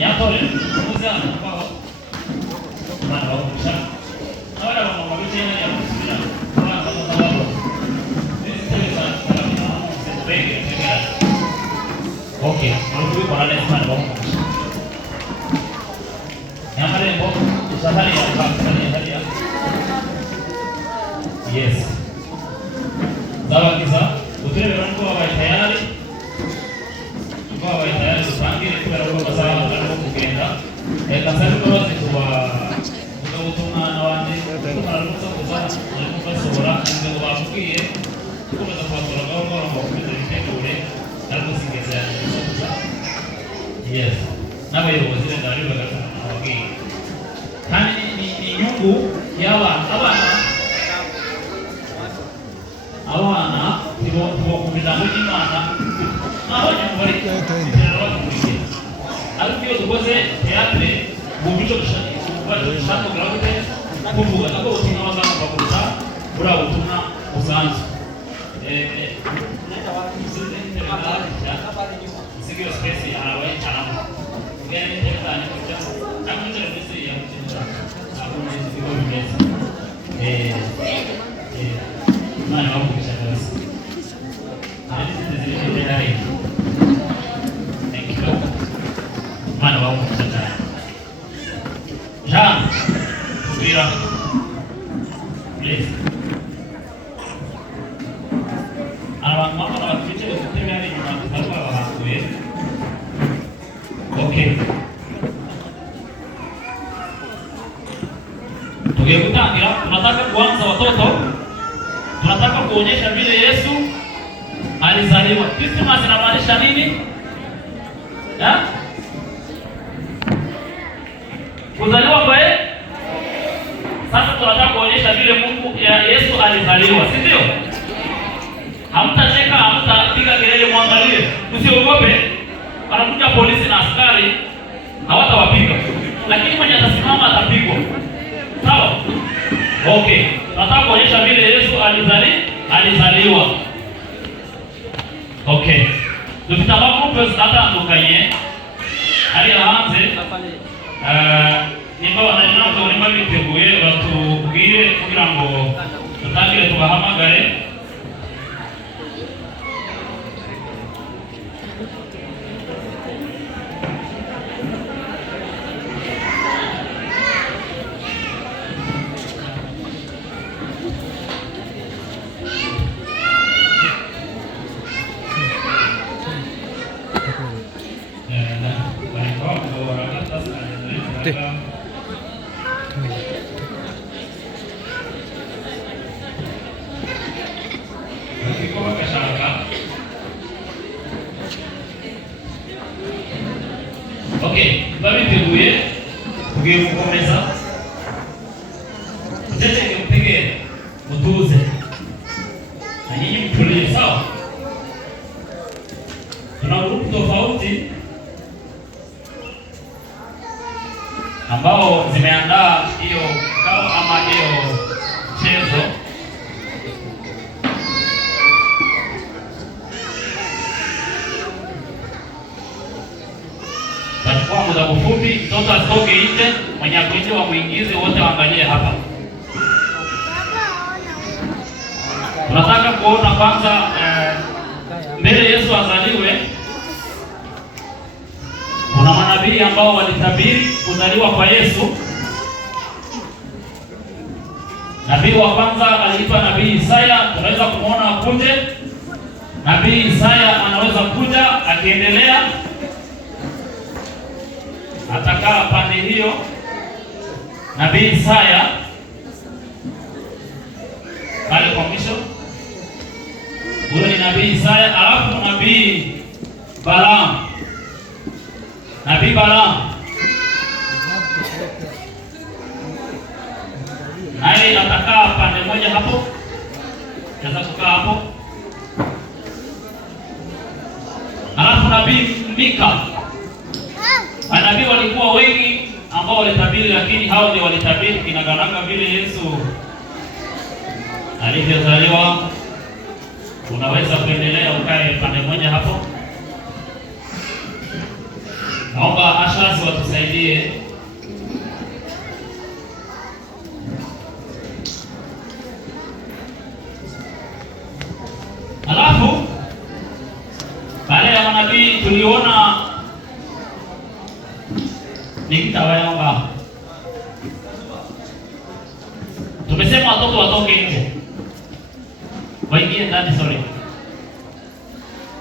Yapole muzana kwao mwana wao kisha na wale wamama wote ya kusira kwa sababu sisi sana kama sisi wengi okay ndio kwa wale sana wao yamale mbo safari ya safari ya yes sawa kisa utele wangu wa tayari kwa tayari tupangile kwa roho sawa na kugenda kasari kwa kwa utuma na wande kwa roho sawa kwa sobora ndio wafukie kwa sababu kwa roho kwa kitendo ule hapo singeza yes na wewe wazile ndani wa okay kani ni nyungu yawa awana tibo kumidamo imana aho nyambari alivyo tukoze teatre mubicho shako gravite kuvuga nako utina wazana bakuza bura utuna usanzu nenda wapi sikio space anawe chanamu ngene tena ni kuja akunje mesi ya kuja akuna sikio mesi mana wako kisha basi mana wako kisha ja kubira please awa mama wa kitu kutemea ni mama wa wako okay tukikutangira tunataka kuanza watoto tunataka kuonyesha vile Yesu alizaliwa. Christmas inamaanisha nini? Kuzaliwa kwa yeye. Sasa tunataka kuonyesha vile Mungu ya Yesu alizaliwa, si ndio? Hamtacheka, hamtapiga kelele, muangalie. Usiogope. Wanakuja polisi na askari hawatawapiga. Lakini mwenye atasimama atapigwa. Sawa? Okay. Nataka kuonyesha vile Yesu alizaliwa. Okay. Tutabaku pesa hata ndukanye. Ali aanze nimba wananyanga ni mali teguye batubwire kugira ngo tutangire tubahamagare. Okay, babi teguye tugiye gukomeza tete mpige mutuze na nyinyi mtulie sawa. Tuna grupu tofauti ambao zimeandaa hiyo kao ama hiyo chezo. Kwa muda mfupi mtoto atoke nje, mwenye akuite wa muingize, wote waangalie hapa. Tunataka kuona kwanza mbele Yesu azaliwe kuna manabii ambao walitabiri kuzaliwa kwa Yesu. Nabii wa kwanza aliitwa Nabii Isaya, tunaweza kumuona akuje. Nabii Isaya anaweza kuja akiendelea atakaa pande hiyo. Nabii Isaya pale kwa mwisho, huyo ni Nabii Isaya. Alafu Nabii Balaam, Nabii Balaam naye atakaa pande moja hapo, anaweza kukaa hapo. Alafu Nabii Mika. Manabii walikuwa wengi ambao walitabiri, lakini hao ndio walitabiri kinagananga vile Yesu alivyozaliwa. Unaweza kuendelea ukae pande moja hapo. Naomba ashasi watusaidie. Alafu baada ya manabii tuliona nikitawayanga, tumesema watoto watoke nje, waingie ndani.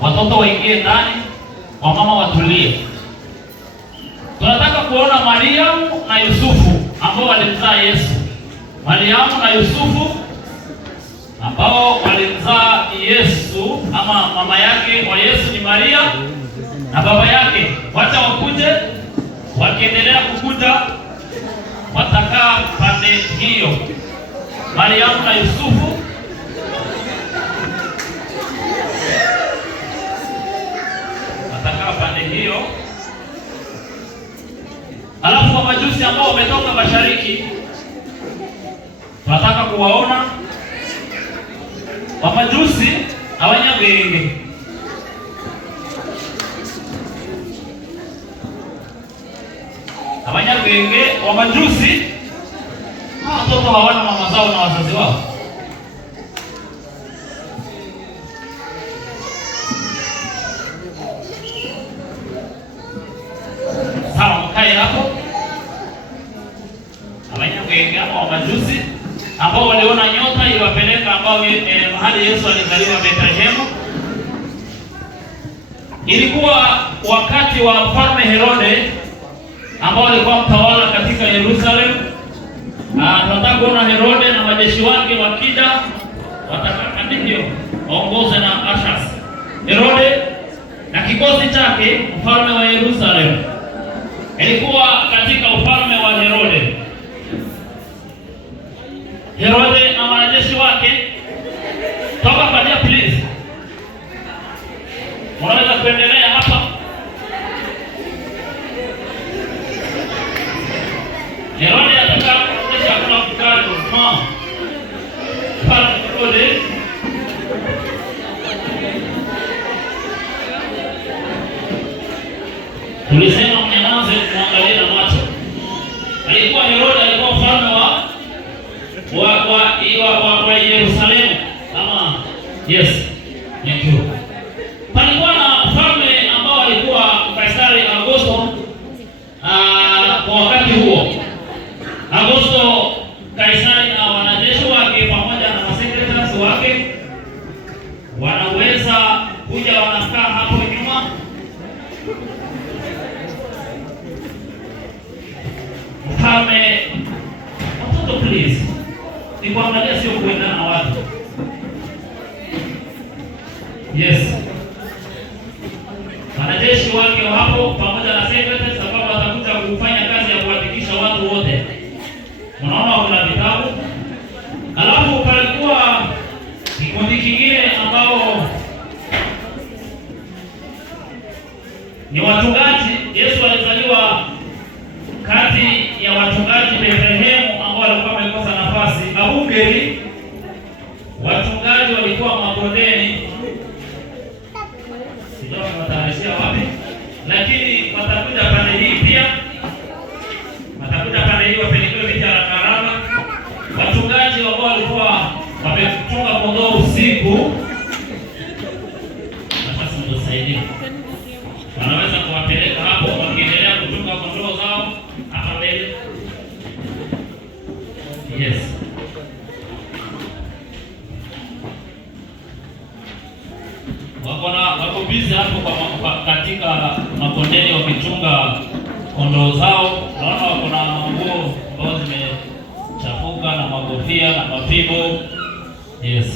Watoto waingie ndani, wamama watulie. Tunataka kuona Mariamu na Yusufu ambao walimzaa Yesu. Mariamu na Yusufu ambao walimzaa Yesu, ama mama yake wa Yesu ni Maria na baba yake. Wacha wakuje, wakiendelea kukuja watakaa pande hiyo. Mariamu na Yusufu watakaa pande hiyo. Alafu wa majusi ambao wametoka mashariki tunataka kuwaona. Wa majusi Abanyabwenge, Abanyabwenge wa majusi, watoto hawana mama zao na wazazi wao. Sawa, mkae hapo. Abanyabwenge ama wa majusi ambao waliona nyota iliwapeleka ambao mahali Yesu alizaliwa Bethlehemu. Ilikuwa wakati wa Mfalme Herode ambao alikuwa mtawala katika Yerusalemu. Tunataka kuona Herode na majeshi wake wakija, wataka ndio waongoze na ashas. Herode na kikosi chake, mfalme wa Yerusalemu. Ilikuwa katika ufalme wa Herode. Herode na wanajeshi wake, toka pamoja please. Unaweza kuendelea hapa. Herode ataka kuonyesha kuna mkutano. Pale Herode tulisema mnyamaze, muangalie na macho. Alikuwa Herode alikuwa mfalme wa Yerusalemu ama yes, thank you. Palikuwa na mfalme ambao alikuwa Kaisari Augusto. Kwa wakati huo Augusto Kaisari na wanajeshi wake pamoja na masekretari wake wanaweza kuja, wanakaa hapo nyuma. Mfalme, watoto please, ni kuangalia sio kuendana na watu. Yes. Wanajeshi wake hapo pamoja na secretary, sababu watakuja kufanya kazi ya kuhakikisha watu wote. Unaona kuna vitabu. Alafu palikuwa kikundi kingine ambao ni wachungaji. Yesu alizaliwa kati ya wachungaji Bethlehemu ambao walikuwa wamekosa nafasi. Abugeri, wachungaji walikuwa mabondeni. Sijui wataanzia wapi, lakini watakuja pande hii pia. Watakuja pande hii wapelekwe vita la karama. Wachungaji ambao walikuwa wamechunga kondoo usiku, nafasi msaidie. Wanaweza kuwapeleka hapo wakiendelea kuchunga kondoo zao hapa mbele. Yes. Wako busy hapo katika makondeni wakichunga kondoo zao. Naona wako na nguo ambazo zimechafuka na makofia na mapigo. Yes.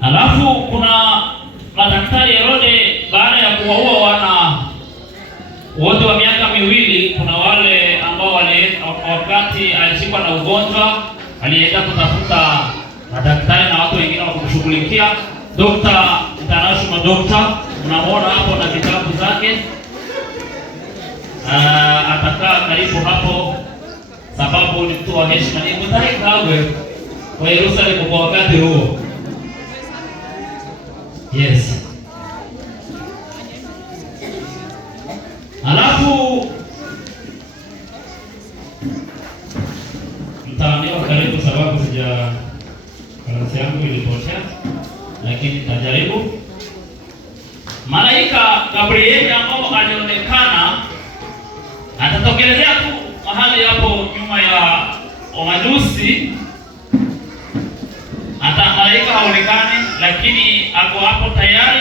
Alafu kuna madaktari. Herode baada ya kuwaua wana wote wa miaka miwili, kuna wale ambao wakati alishikwa na ugonjwa alienda kutafuta madaktari na watu wengine wa kumshughulikia. Dr. International Doctor, unamuona hapo na vitabu zake. Atakaa karibu hapo sababu ni mtu wa heshima. Ni mtaki kawe kwa Yerusalemu kwa wakati huo. Yes. Alafu mtaambiwa karibu, sababu karatasi yangu ilipotea, lakini nitajaribu. Malaika Gabrieli ambao alionekana atatokelezea tu mahali hapo nyuma ya Majusi. Hata malaika haonekani, lakini ako hapo tayari.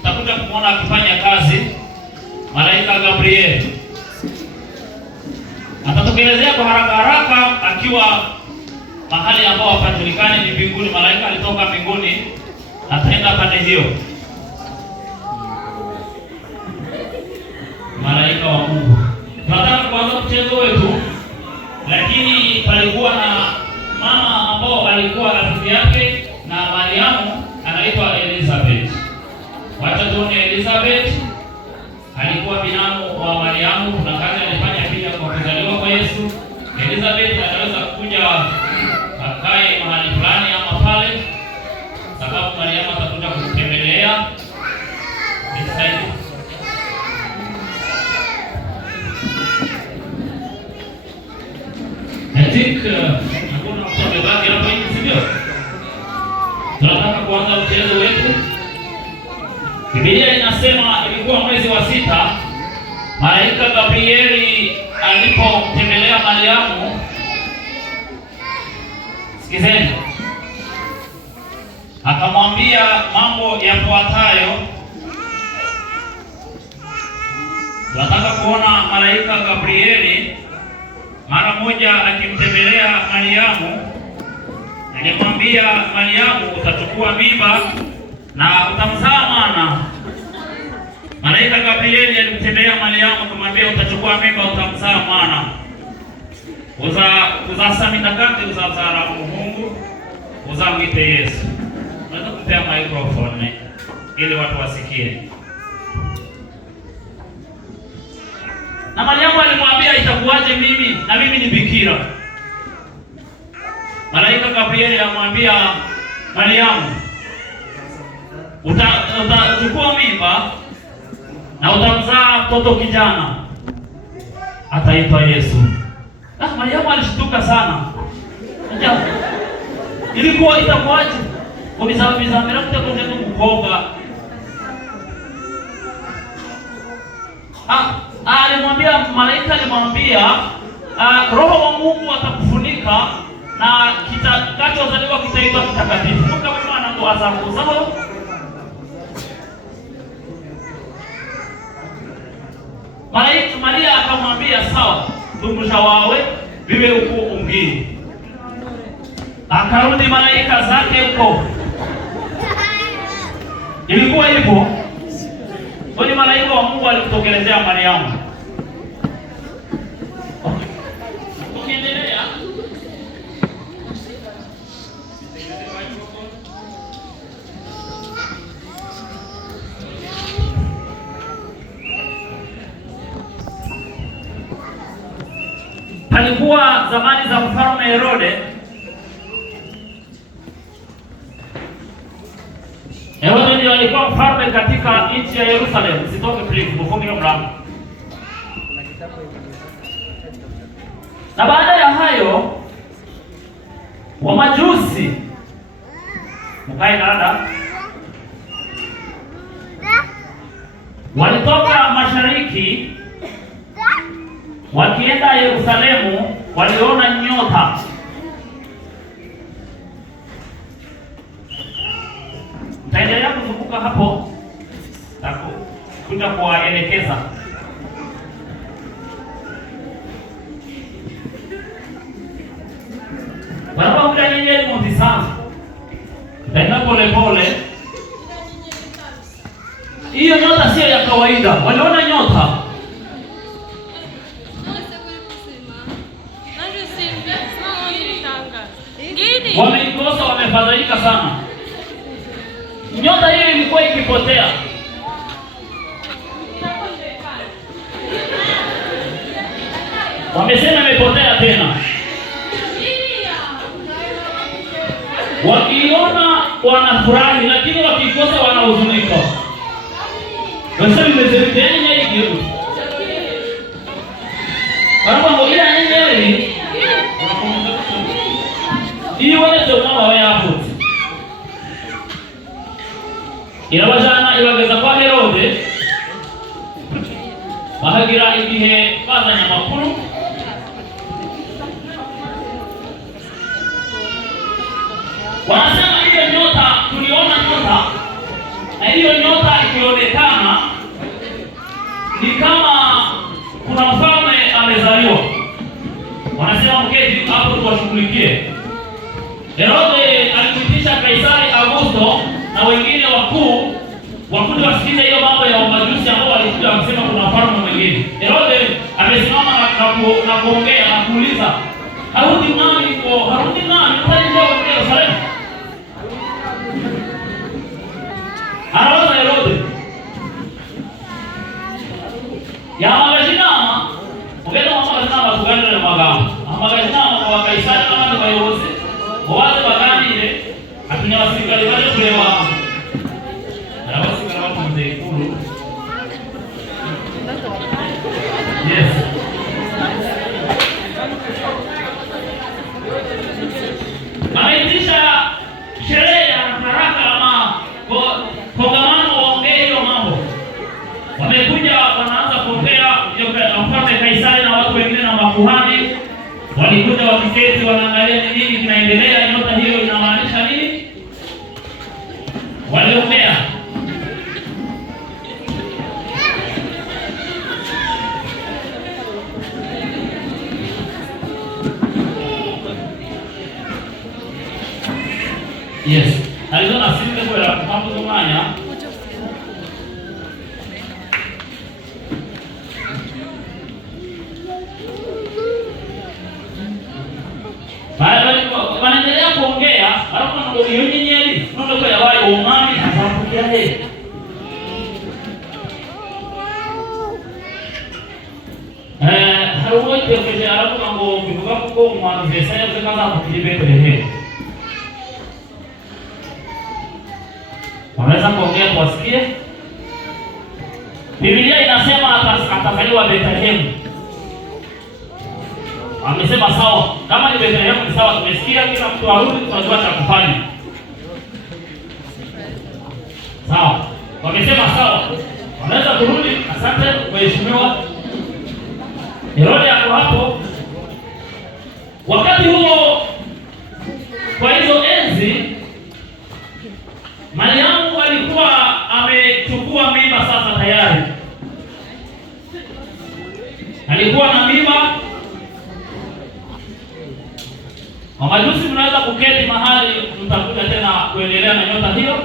Utakuja kumwona akifanya kazi. Malaika Gabrieli atatokelezea kwa haraka akiwa mahali ambao hapajulikani, ni mbinguni. Malaika alitoka mbinguni, ataenda pande hiyo. Malaika wa Mungu. Tunataka kuanza mchezo wetu, lakini palikuwa na mama ambao alikuwa rafiki yake na Mariamu, anaitwa Elizabeth. Wacha tuone. Elizabeth alikuwa binamu wa Mariamu. Kuna kazi alifanya pia kwa kuzaliwa kwa Yesu. Elizabeth anaweza kuja akae mahali fulani ama pale, sababu Mariamu atakuja kumtembelea. Hakuna mtu amebaki hapa hivi, sivyo? Tunataka kuanza mchezo wetu. Biblia inasema ilikuwa mwezi wa 6, malaika Gabrieli alipomtembelea Mariamu. Sikizeni. Akamwambia mambo yafuatayo. Tunataka kuona malaika Gabrieli mara moja akimtembelea Mariamu. Alimwambia Mariamu, utachukua mimba na utamzaa mwana. Malaika Gabrieli alimtembelea Mariamu akamwambia, utachukua mimba, utamzaa mwana. Uzasamindakati uzazara Mungu, uzamwite Yesu. Unaweza kupea microphone ili watu wasikie. Na Mariamu alimwambia, itakuwaje mimi na mimi ni bikira? Malaika Gabrieli alimwambia Mariamu, utachukua mimba na utamzaa mtoto kijana, ataitwa Yesu. Mariamu alishtuka sana. Ilikuwa itakuwaje? Ubizamira kutakuja tu mkoga. Alimwambia, malaika alimwambia, Roho wa Mungu atakufunika na kitakachozaliwa kitaitwa kitakatifu. Kama mwana ndo azakuzao. Malaika Maria akamwambia, sawa, tumusha wawe viwe huko ungini. Akarudi malaika zake huko. Ilikuwa hivyo. Kwani malaika wa Mungu alimtokelezea Mariamu. Tukiendelea. Palikuwa zamani za mfalme Herode. Herode ndiye alikuwa mfalme katika nchi ya Yerusalemu. Sitoke please, mfunge mlango. Na baada ya hayo, Wamajusi mkae dada walitoka mashariki wakienda Yerusalemu, waliona nyota. Taendelea kuzunguka hapo kuja kuwaelekeza. Wanapa kuja nyenye motisana. Taenda pole pole. Hiyo nyota sio ya kawaida. Waliona nyota. Wameikosa, wamefadhaika sana. Nyota hiyo ilikuwa ikipotea. Wamesema imepotea tena. Wakiona wanafurahi, lakini wakikosa wanahuzunika. Wasema imezidi hiyo. agira igihe bazanye amakuru wanasema hiyo nyota, tuliona nyota, na hiyo nyota ikionekana ni kama kuna mfalme amezaliwa. Wanasema mketi hapo tuwashughulikie. Herode alipitisha Kaisari Augusto na wengine wakuu wakuja wasikize hiyo mambo ya Majusi ambao walikuja wakisema kuna mfalme mwingine. Herode amesimama na kuongea na kuuliza, harudi nani mtaji kwa Yerusalemu? Anawaza Herode ya magajinama ugenda magajinama kuganira magambo amagajinama kwa Kaisari n'abandi bayobozi mubaze baganire atunya abasirikare baje kureba arabasigara bakunze ikuru. Yes, ameitisha sherehe ya haraka ama kongamano waongee hiyo mambo. Wamekuja wanaanza kuongea mfalme Kaisari na watu wengine na makuhani walikuja wakiketi wanaangalia ni nini kinaendelea, nyota hiyo inamaanisha nini. Waliongea yes, aliona sisi kwa mambo kumanya wanaendelea kuongea, alafu ndio hiyo nyenyeri ndio kwa yao umami atapokia yeye. Haruo ndio kwa alafu mambo bivuga kuko mwana vesa ya zikaza kujibeka leo. Wanaweza kuongea tuwasikie. Biblia inasema atazaliwa Bethlehem. Amesema sawa, kama ni Bethlehem ni sawa, tumesikia, kila mtu arudi tunajua cha kufanya. Sawa. Wamesema sawa. Wanaweza kurudi, asante mheshimiwa. Herode hapo hapo. Wakati huo kwa hizo enzi Mariamu alikuwa amechukua mimba sasa tayari. Alikuwa na mimba. Mamajusi mnaweza kuketi mahali mtakuja tena kuendelea na nyota hiyo.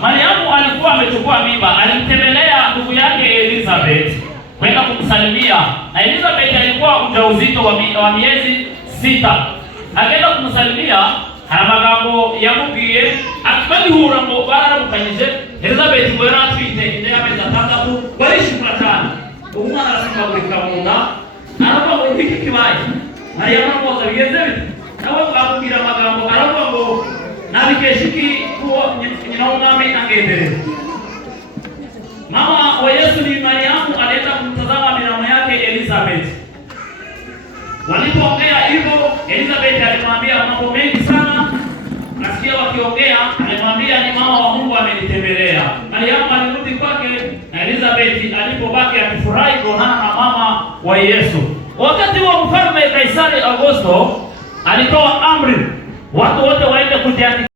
Mariamu alikuwa amechukua mimba, alimtembelea ndugu yake Elizabeth kwenda kumsalimia. Na Elizabeth alikuwa mjauzito wa miezi 6. Akaenda kumsalimia, haramagambo yamubwiye akibali hura ngo baramukanyije. Elizabeth ngo yaratwite inde amezi 6 barishimira cyane. Umwana arasimba buri kamunda aravuga ngo iki kibaye. Mariamu ngo bigenze bite? Nawe abwira amagambo aravuga ngo nabikeshiki kuo nyina umwami angendereza. Mama wa Yesu ni Mariamu alienda kumtazama binamu yake Elizabeth. Walipoongea hivyo, Elizabeth alimwambia mambo mengi sana. Nasikia wakiongea, alimwambia ni mama wa Mungu amenitembelea. Mariamu alirudi kwake na Elizabeth alipobaki akifurahi kuonana na mama wa Yesu. Wakati wa mfalme Kaisari Augusto alitoa amri watu wote waende kujiandikisha